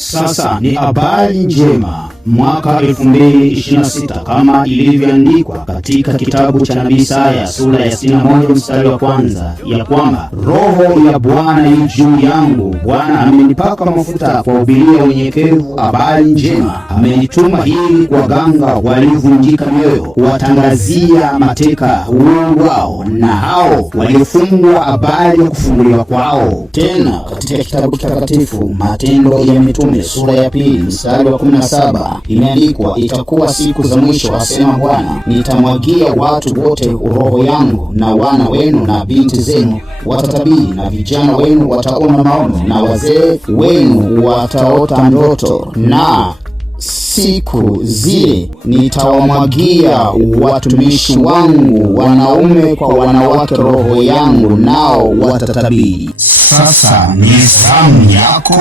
Sasa ni habari njema mwaka 2026 kama ilivyoandikwa katika kitabu cha nabii Isaya sura ya 61 mstari wa kwanza, ya kwamba Roho ya Bwana yu juu yangu, Bwana amenipaka mafuta kuwahubiria wenyekevu habari njema, amenituma ili kuwaganga waliovunjika mioyo, kuwatangazia mateka uhuru wao, na hao waliofungwa habari ya kufunguliwa kwao. Tena katika kitabu kitakatifu Matendo ya Mitume sura ya 2 mstari wa 17 imeandikwa, itakuwa siku za mwisho, asema Bwana, nitamwagia watu wote roho yangu, na wana wenu na binti zenu watatabiri, na vijana wenu wataona maono, na wazee wenu wataota ndoto, na siku zile nitawamwagia watumishi wangu wanaume kwa wanawake roho yangu, nao watatabiri. Sasa ni zamu yako.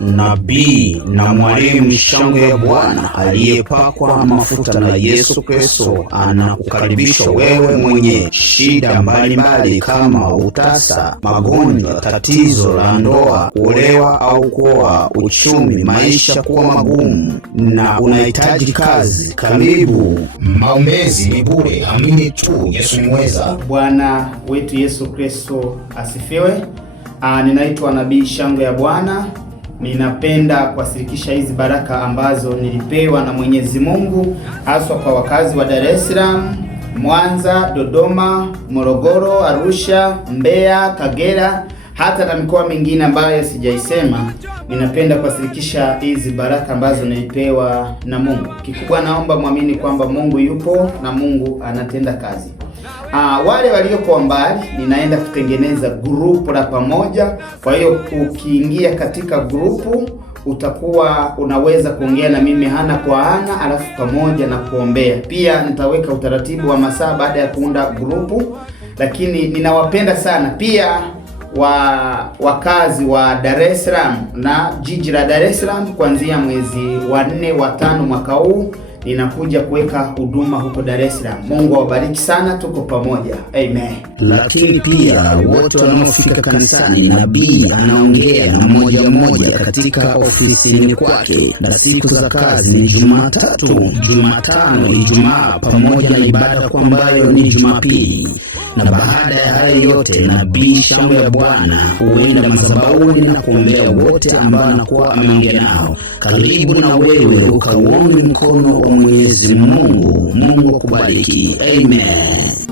Nabii na mwalimu Shangwe ya Bwana aliyepakwa mafuta na Yesu Kristo anakukaribisha wewe mwenye shida mbalimbali kama utasa, magonjwa, tatizo la ndoa, kuolewa au kuoa, uchumi, maisha kuwa magumu na unahitaji kazi. Karibu. Maombezi ni bure, amini tu Yesu ni mweza. Bwana wetu Yesu Kristo asifiwe. Ninaitwa Nabii Shangwe ya Bwana. Ninapenda kuwasilisha hizi baraka ambazo nilipewa na Mwenyezi Mungu, haswa kwa wakazi wa Dar es Salaam, Mwanza, Dodoma, Morogoro, Arusha, Mbeya, Kagera, hata na mikoa mingine ambayo sijaisema. Ninapenda kuwasilisha hizi baraka ambazo nilipewa na Mungu. Kikubwa naomba muamini kwamba Mungu yupo na Mungu anatenda kazi. Wale walioko mbali ninaenda kutengeneza grupu la pamoja. Kwa hiyo ukiingia katika grupu utakuwa unaweza kuongea na mimi ana kwa ana, alafu pamoja na kuombea. Pia nitaweka utaratibu wa masaa baada ya kuunda grupu. Lakini ninawapenda sana pia wakazi wa Dar es Salaam na jiji la Dar es Salaam. Kuanzia mwezi wa 4 wa 5 mwaka huu ninakuja kuweka huduma huko Dar es Salaam. Mungu awabariki sana, tuko pamoja. Amen. Lakini pia wote wanaofika kanisani, nabii anaongea na mmoja katika ofisini kwake, na siku za kazi ni Jumatatu, Jumatano, Ijumaa pamoja na ibada kwa ambayo ni Jumapili. Na baada ya hayo yote, Nabii Shangwe ya Bwana huenda madhabahuni na kuombea wote ambao anakuwa ameongea nao. Karibu na wewe ukauone mkono wa Mwenyezi Mungu. Mungu akubariki. Amen.